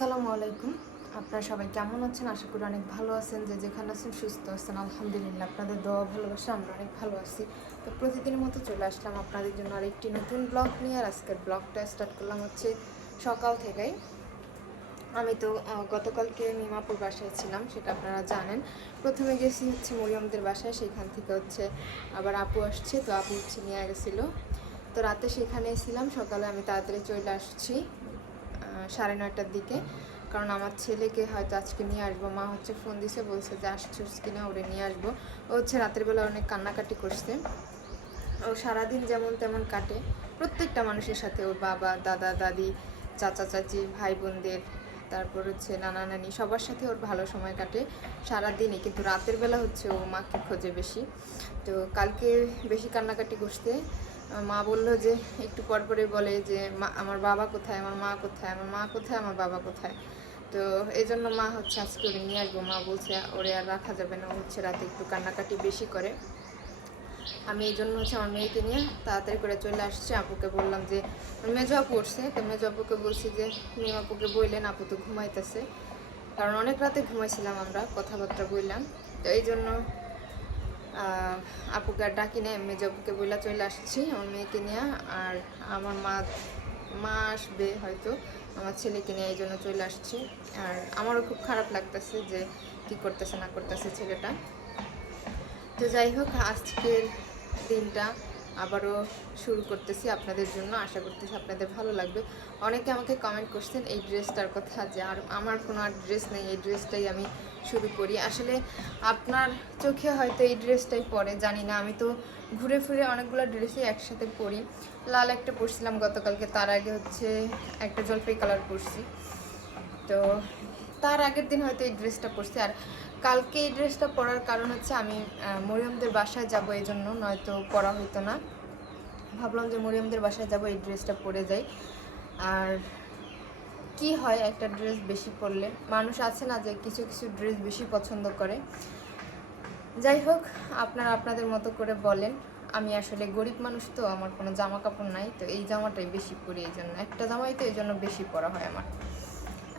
আসসালামু আলাইকুম। আপনারা সবাই কেমন আছেন? আশা করি অনেক ভালো আছেন, যে যেখানে আছেন সুস্থ আছেন। আলহামদুলিল্লাহ, আপনাদের দোয়া ভালোবাসা আমরা অনেক ভালো আছি। তো প্রতিদিনের মতো চলে আসলাম আপনাদের জন্য আরেকটি নতুন ব্লগ নিয়ে, আর আজকের ব্লগটা স্টার্ট করলাম হচ্ছে সকাল থেকেই। আমি তো গতকালকে মিমাপুর বাসায় ছিলাম, সেটা আপনারা জানেন। প্রথমে গেছি হচ্ছে মরিয়মদের বাসায়, সেখান থেকে হচ্ছে আবার আপু আসছে, তো আপু হচ্ছে নিয়ে গেছিল। তো রাতে সেখানেই ছিলাম, সকালে আমি তাড়াতাড়ি চলে আসছি। সাড়ে নয়টার দিকে। কারণ আমার ছেলেকে হয়তো আজকে নিয়ে আসব। মা হচ্ছে ফোন দিছে, বলছে যে আসছিস কিনা ওরে নিয়ে আসব। ও হচ্ছে রাতের বেলা অনেক কান্নাকাটি করছে। ও সারাদিন যেমন তেমন কাটে। প্রত্যেকটা মানুষের সাথে ওর বাবা, দাদা, দাদি, চাচা, চাচি ভাই বোনদের তারপর হচ্ছে নানা, নানি, সবার সাথে ওর ভালো সময় কাটে সারাদিনই কিন্তু রাতের বেলা হচ্ছে ও মাকে খোঁজে বেশি। তো কালকে বেশি কান্নাকাটি করতে মা বলল যে, একটু পর পরে বলে যে, মা, আমার বাবা কোথায়? আমার মা কোথায়? আমার মা কোথায়? আমার বাবা কোথায়? তো এই জন্য মা হচ্ছে আজকে ওরে নিয়ে আসব। মা বলছে, ওরে আর রাখা যাবে না। হচ্ছে রাতে একটু কান্নাকাটি বেশি করে। আমি এই জন্য হচ্ছে আমার মেয়েকে নিয়ে তাড়াতাড়ি করে চলে আসছি। আপুকে বললাম যে মেজো আপু উঠছে। তো মেজো আপুকে বলছি যে, মেয়ে আপুকে বললেন, আপু তো ঘুমাইতেছে। কারণ অনেক রাতে ঘুমাইছিলাম আমরা, কথাবার্তা বললাম। তো এই জন্য আপুকে আর ডাকি নেই মেজ আপুকে বইলা চলে আসছি, আমার মেয়েকে নিয়ে, আর আমার মা মা আসবে হয়তো, আমার ছেলেকে নিয়ে এই জন্য চলে আসছি। আর আমারও খুব খারাপ লাগতেছে যে কি করতেছে, না করতেছে ছেলেটা। তো যাই হোক, আজকের দিনটা আবারও শুরু করতেছি আপনাদের জন্য। আশা করতেছি আপনাদের ভালো লাগবে। অনেকে আমাকে কমেন্ট করছেন এই ড্রেসটার কথা যে আর আমার কোনো আর ড্রেস নেই, এই ড্রেসটাই আমি শুরু করি। আসলে আপনার চোখে হয়তো এই ড্রেসটাই পরে জানি না। আমি তো ঘুরে ফিরে অনেকগুলো ড্রেসই একসাথে পরি। লাল একটা পরছিলাম গতকালকে, তার আগে হচ্ছে একটা জলপাই কালার পরছি। তো তার আগের দিন হয়তো এই ড্রেসটা পরছি। আর কালকে এই ড্রেসটা পরার কারণ হচ্ছে আমি মরিয়মদের বাসায় যাব এই জন্য নয়তো পরা হইতো না। ভাবলাম যে মরিয়মদের বাসায় যাব, এই ড্রেসটা পরে যাই। আর কি হয়, একটা ড্রেস বেশি পরলে? মানুষ আছে না যে কিছু কিছু ড্রেস বেশি পছন্দ করে। যাই হোক, আপনারা আপনাদের মতো করে বলেন। আমি আসলে গরিব মানুষ তো, আমার কোনো জামা কাপড় নাই, তো এই জামাটাই বেশি পরি এই জন্য। একটা জামাই তো এই জন্য বেশি পরা হয় আমার।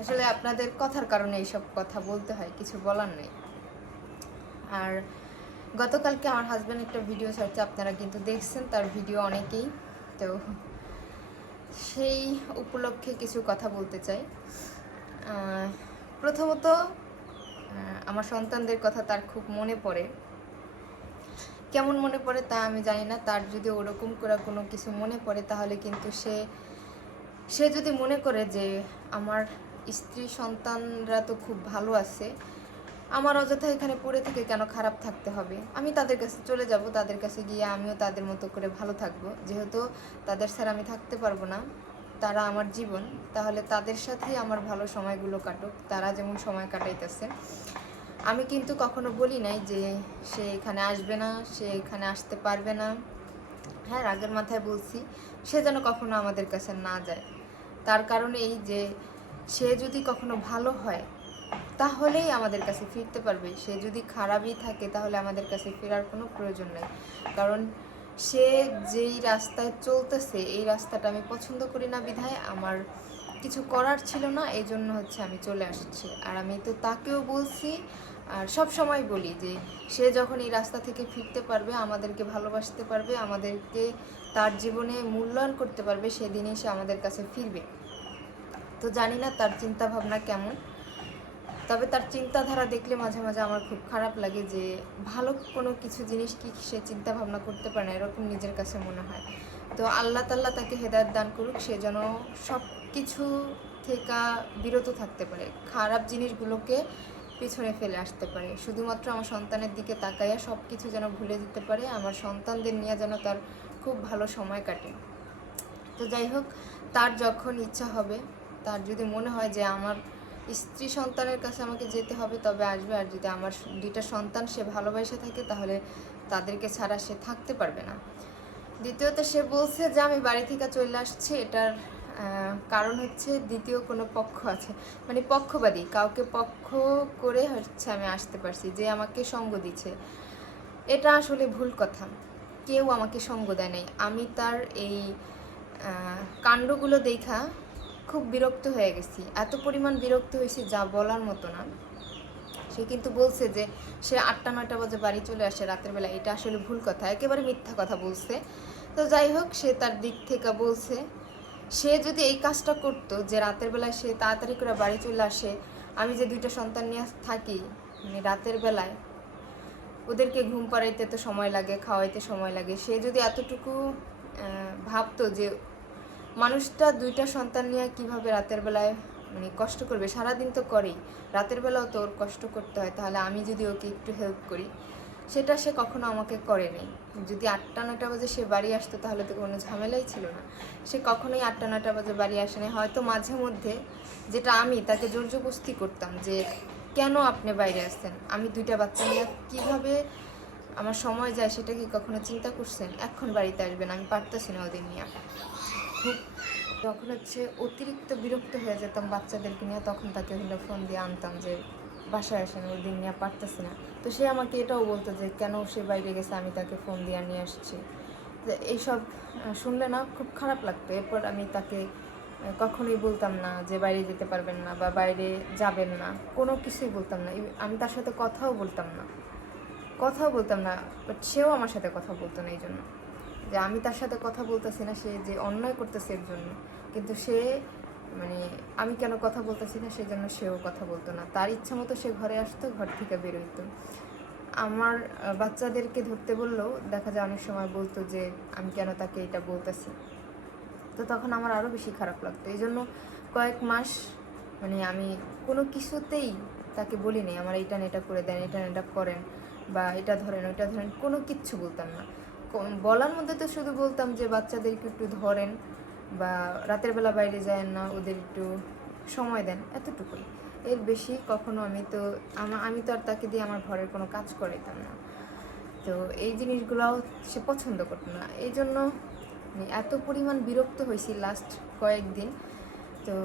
আসলে আপনাদের কথার কারণে এইসব কথা বলতে হয়, কিছু বলার নেই। আর গতকালকে আমার হাজব্যান্ড একটা ভিডিও ছাড়ছে, আপনারা কিন্তু দেখছেন, তার ভিডিও অনেকেই। তো সেই উপলক্ষে কিছু কথা বলতে চাই। প্রথমত আমার সন্তানদের কথা তার খুব মনে পড়ে। কেমন মনে পড়ে তা আমি জানি না, তার যদি ওরকম করে কোনো কিছু মনে পড়ে, তাহলে কিন্তু সে সে যদি মনে করে যে আমার স্ত্রী সন্তানরা তো খুব ভালো আছে আমার অযথা এখানে পড়ে থেকে কেন খারাপ থাকতে হবে? আমি তাদের কাছে চলে যাব, তাদের কাছে গিয়ে আমিও তাদের মতো করে ভালো থাকব। যেহেতু তাদের ছাড়া আমি থাকতে পারব না, তারা আমার জীবন, তাহলে তাদের সাথেই আমার ভালো সময়গুলো কাটুক। তারা যেমন সময় কাটাইতেছে। আমি কিন্তু কখনো বলি নাই যে সে এখানে আসবে না, সে এখানে আসতে পারবে না। হ্যাঁ রাগের মাথায় বলছি, সে যেন কখনো আমাদের কাছে না যায়। তার কারণে এই যে, সে যদি কখনো ভালো হয় তাহলেই আমাদের কাছে ফিরতে পারবে। সে যদি খারাপই থাকে, তাহলে আমাদের কাছে ফেরার কোনো প্রয়োজন নেই। কারণ সে যেই রাস্তায় চলতেছে, এই রাস্তাটা আমি পছন্দ করি না বিধায় আমার কিছু করার ছিল না এই জন্য হচ্ছে আমি চলে আসছি। আর আমি তো তাকেও বলছি, আর সব সময় বলি যে, সে যখন এই রাস্তা থেকে ফিরতে পারবে, আমাদেরকে ভালোবাসতে পারবে, আমাদেরকে তার জীবনে মূল্যায়ন করতে পারবে, সেদিনই সে আমাদের কাছে ফিরবে। তো জানি না তার চিন্তা ভাবনা কেমন। তবে তার চিন্তাধারা দেখলে মাঝে মাঝে আমার খুব খারাপ লাগে যে ভালো কোনো কিছু জিনিস কি সে চিন্তা ভাবনা করতে পারে না, এরকম নিজের কাছে মনে হয়। তো আল্লাহ তাল্লাহ তাকে হেদায়ত দান করুক, সে যেন সব কিছু থেকে বিরত থাকতে পারে, খারাপ জিনিসগুলোকে পিছনে ফেলে আসতে পারে। শুধুমাত্র আমার সন্তানের দিকে তাকাইয়া সব কিছু যেন ভুলে যেতে পারে, আমার সন্তানদের নিয়ে যেন তার খুব ভালো সময় কাটে। তো যাই হোক, তার যখন ইচ্ছা হবে, তার যদি মনে হয় যে আমার স্ত্রী সন্তানের কাছে আমাকে যেতে হবে, তবে আসবে। আর যদি আমার দুইটা সন্তান সে ভালোবাসে থাকে, তাহলে তাদেরকে ছাড়া সে থাকতে পারবে না। দ্বিতীয়ত, সে বলছে যে, আমি বাড়ি থেকে চলে আসছি। এটার কারণ হচ্ছে দ্বিতীয় কোনো পক্ষ আছে। মানে পক্ষবাদী, কাউকে পক্ষ করে হচ্ছে আমি আসতে পারছি, যে আমাকে সঙ্গ দিচ্ছে। এটা আসলে ভুল কথা। কেউ আমাকে সঙ্গ দেয় নাই। আমি তার এই কাণ্ডগুলো দেখা খুব বিরক্ত হয়ে গেছি। এত পরিমাণ বিরক্ত হয়েছি যা বলার মতো না। সে কিন্তু বলছে যে, সে আটটা, নয়টা বাজে বাড়ি চলে আসে রাতের বেলা। এটা আসলে ভুল কথা, একেবারে মিথ্যা কথা বলছে। তো যাই হোক, সে তার দিক থেকে বলছে, সে যদি এই কাজটা করতো যে রাতের বেলায় সে তাড়াতাড়ি করে বাড়ি চলে আসে, আমি যে দুইটা সন্তান নিয়ে থাকি মানে রাতের বেলায়, ওদেরকে ঘুম পাড়াইতে তো সময় লাগে, খাওয়াইতে সময় লাগে। সে যদি এতটুকু ভাবতো যে মানুষটা দুইটা সন্তান নিয়ে কীভাবে রাতের বেলায় মানে কষ্ট করবে? সারাদিন তো করেই। রাতের বেলাও তো ওর কষ্ট করতে হয়। তাহলে আমি যদি ওকে একটু হেল্প করি, সেটা সে কখনো আমাকে করেনি যদি আটটা নটা বাজে সে বাড়ি আসতো, তাহলে তো কোনো ঝামেলাই ছিল না। সে কখনোই আটটা নটা বাজে বাড়ি আসেনি হয়তো মাঝে মধ্যে যেটা আমি, তাকে জোর জবস্তি করতাম যে, কেন আপনি বাইরে আসছেন? আমি দুইটা বাচ্চা নিয়ে কীভাবে আমার সময় যায়, সেটা কি কখনো চিন্তা করছেন? এখন বাড়িতে আসবেন, আমি পারতেছি না ওদের নিয়ে খুব যখন হচ্ছে অতিরিক্ত বিরক্ত হয়ে যেতাম বাচ্চাদেরকে নিয়ে, তখন তাকে হলো ফোন দিয়ে আনতাম যে, বাসায় আসেন, ওই দিন নিয়ে পারতেছি না। তো সে আমাকে এটাও বলতো যে, কেন সে বাইরে গেছে? আমি তাকে ফোন দিয়ে নিয়ে আসছি। তো এইসব শুনলে না খুব খারাপ লাগতো। এরপর আমি তাকে কখনোই বলতাম না যে, বাইরে যেতে পারবেন না বা বাইরে যাবেন না। কোনো কিছুই বলতাম না। আমি তার সাথে কথাও বলতাম না। কথাও বলতাম না বাট সেও আমার সাথে কথা বলতো না এই জন্য যে আমি তার সাথে কথা বলতেছি না, সে যে অন্যায় করতেছে এর জন্য। কিন্তু সে মানে আমি কেন কথা বলতেছি না সেই জন্য সেও কথা বলতো না। তার ইচ্ছা মতো সে ঘরে আসতো, ঘর থেকে বেরোইতো আমার বাচ্চাদেরকে ধরতে বললেও দেখা যায় অনেক সময় বলতো যে, আমি কেন তাকে এটা বলতেছি? তো তখন আমার আরও বেশি খারাপ লাগতো। এই জন্য কয়েক মাস মানে আমি কোনো কিছুতেই তাকে বলিনি, আমার এইটা না এটা করে দেন, এটা এটা করেন বা এটা ধরেন, ওইটা ধরেন, কোনো কিচ্ছু বলতাম না। বলার মধ্যে তো শুধু বলতাম যে বাচ্চাদেরকে একটু ধরেন বা রাতের বেলা বাইরে যায় না, ওদের একটু সময় দেন, এতটুকুই। এর বেশি কখনো আমি তো, আমা তো আর তাকে দিয়ে আমার ঘরের কোনো কাজ করাইতাম না। তো এই জিনিসগুলোও সে পছন্দ করতো না। এই জন্য এত পরিমাণ বিরক্ত হয়েছি লাস্ট কয়েকদিন। তো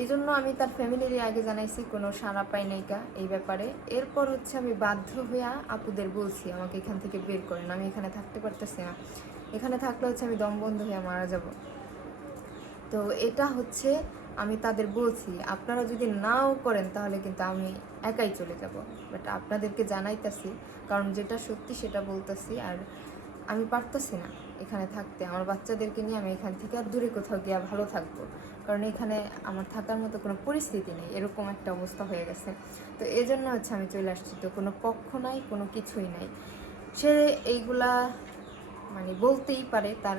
এই জন্য আমি তার ফ্যামিলির আগে জানাইছি, কোনো সাড়া পাই নাইকা এই ব্যাপারে। এরপর হচ্ছে আমি বাধ্য হইয়া আপুদের বলছি, আমাকে এখান থেকে বের করেন, আমি এখানে থাকতে পারতেছি না। এখানে থাকলে হচ্ছে আমি দম বন্ধ হয়ে মারা যাব। তো এটা হচ্ছে আমি তাদের বলছি, আপনারা যদি নাও করেন তাহলে কিন্তু আমি একাই চলে যাব। বাট আপনাদেরকে জানাইতাছি, কারণ যেটা সত্যি সেটা বলতেছি, আর আমি পারতেছি না এখানে থাকতে। আমার বাচ্চাদেরকে নিয়ে আমি এখান থেকে আর দূরে কোথাও গিয়ে ভালো থাকব। কারণ এখানে আমার থাকার মতো কোনো পরিস্থিতি নেই, এরকম একটা অবস্থা হয়ে গেছে। তো এই জন্য হচ্ছে আমি চলে আসছি, তো কোনো পক্ষ নাই, কোনো কিছুই নাই। সে এইগুলা মানে বলতেই পারে, তার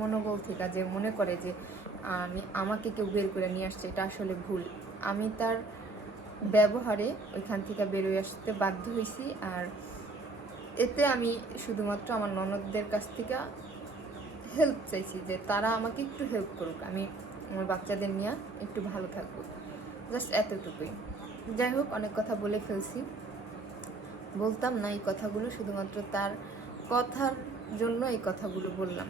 মনোবল থেকে যে মনে করে যে, আমি, আমাকে কেউ বের করে নিয়ে আসছে, এটা আসলে ভুল। আমি তার ব্যবহারে ওইখান থেকে বেরোয় আসতে বাধ্য হয়েছি, আর এতে আমি শুধুমাত্র আমার ননদদের কাছ থেকে হেল্প চাইছি যে তারা আমাকে একটু হেল্প করুক। আমি আমার বাচ্চাদের নিয়ে একটু ভালো থাকব। জাস্ট এতটুকুই। যাই হোক, অনেক কথা বলে ফেলছি। বলতাম না এই কথাগুলো, শুধুমাত্র তার কথার জন্য এই কথাগুলো বললাম।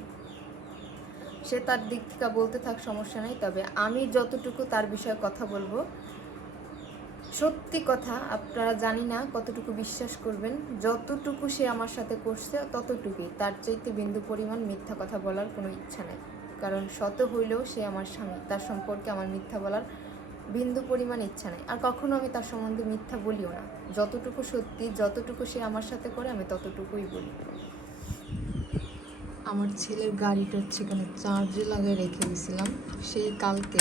সে তার দিক থেকে বলতে থাক, সমস্যা নেই, তবে আমি যতটুকু তার বিষয়ে কথা বলব, সত্যি কথা আপনারা জানি না কতটুকু বিশ্বাস করবেন। যতটুকু সে আমার সাথে করছে, ততটুকুই। তার চাইতে বিন্দু পরিমাণ মিথ্যা কথা বলার কোনো ইচ্ছা নাই। কারণ শত হইলেও সে আমার স্বামী। তার সম্পর্কে আমার মিথ্যা বলার বিন্দু পরিমাণ ইচ্ছা নেই। আর কখনো আমি তার সম্বন্ধে মিথ্যা বলিও না। যতটুকু সত্যি, যতটুকু সে আমার সাথে করে, আমি ততটুকুই বলি। আমার ছেলের গাড়িটা হচ্ছে এখানে চার্জে লাগিয়ে রেখে দিয়েছিলাম। সেই কালকে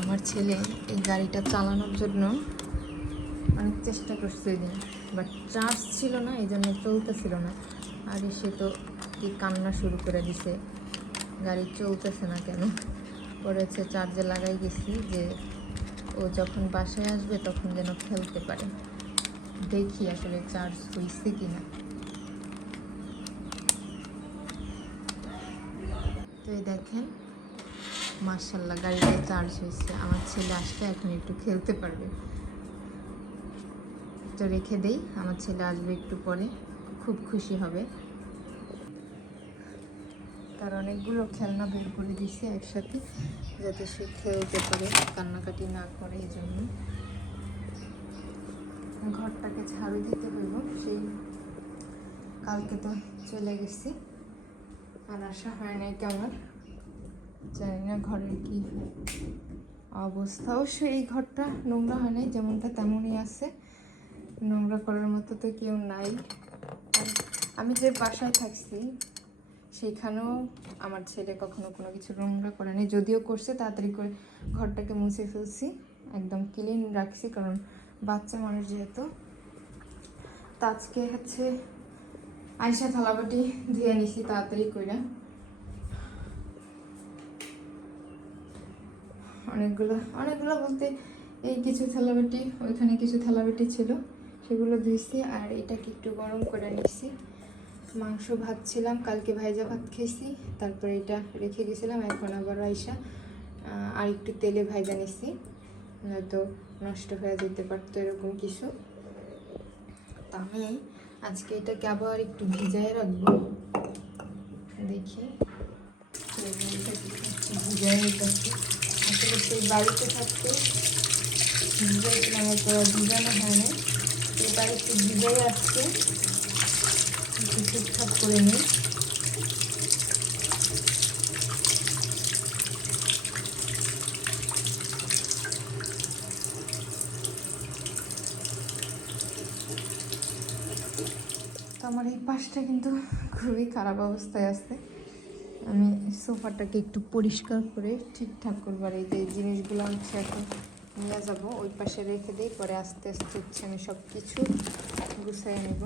আমার ছেলে এই গাড়িটা চালানোর জন্য অনেক চেষ্টা করছে দিন। বাট চার্জ ছিল না এই জন্য চলতেছিল না। আর সে তো কান্না শুরু করে দিছে। গাড়ি চলতেছে না কেন? পরে হচ্ছে চার্জে লাগাই গেছি যে ও যখন বাসায় আসবে তখন যেন খেলতে পারে। দেখি আসলে চার্জ হয়েছে কি না তো দেখেন মার্শাল্লাহ গাড়িতে চার্জ হয়েছে আমার ছেলে আসলে এখন একটু খেলতে পারবে। তো রেখে দেই, আমার ছেলে আসবে একটু পরে, খুব খুশি হবে। তার অনেকগুলো খেলনা বের করে দিয়েছি একসাথে, যাতে সে খেলতে পারে, কান্নাকাটি না করে এই জন্য ঘরটাকে ঝাড়ু দিতে হইব, সেই কালকে তো চলে গেছি। আর আসা হয় নাই কি আমার, জানি না ঘরের কি অবস্থা অবশ্য এই ঘরটা নোংরা হয় নাই, যেমনটা তেমনই আছে। নোংরা করার মতো তো কেউ নাই। আমি যে বাসায় থাকছি সেখানেও আমার ছেলে কখনো কোনো কিছু নোংরা করেনি। যদিও করছে, তাড়াতাড়ি করে ঘরটাকে মুছে ফেলছি, একদম ক্লিন রাখছি, কারণ বাচ্চা মানুষ যেহেতু। তা আজকে হচ্ছে আইসা থালাবাটি ধুয়ে নিছি, তাড়াতাড়ি করে অনেকগুলো অনেকগুলো বলতে এই কিছু থালাবাটি, ওইখানে কিছু থালাবাটি ছিল, সেগুলো ধুইছি আর এটাকে একটু গরম করে নিচ্ছি মাংস ভাত ছিলাম কালকে ভাইজা ভাত খেয়েছি তারপরে এটা রেখে গেছিলাম এখন আবার আহ, আর একটু তেলে ভাইজা নিচ্ছি নয়তো নষ্ট হয়ে যেতে পারতো এরকম কিছু। তা আমি আজকে এটাকে আবার একটু ভিজায় রাখব। দেখি। ভিজায় নিতেছি। আসলে সেই বাড়িতে থাকতে ভিজাইছিলাম এরপর আর ভিজানো হয় না এবার একটু ভিজাই আসছে। ঠিকঠাক করে নিই আমার এই পাশটা কিন্তু খুবই খারাপ অবস্থায় আছে। আমি সোফাটাকে একটু পরিষ্কার করে ঠিকঠাক করব আর এই যে জিনিসগুলো হচ্ছে এখন নিয়ে যাব, ওই পাশে রেখে দিই, পরে আস্তে আস্তে হচ্ছে আমি সব কিছু গুছিয়ে নেব।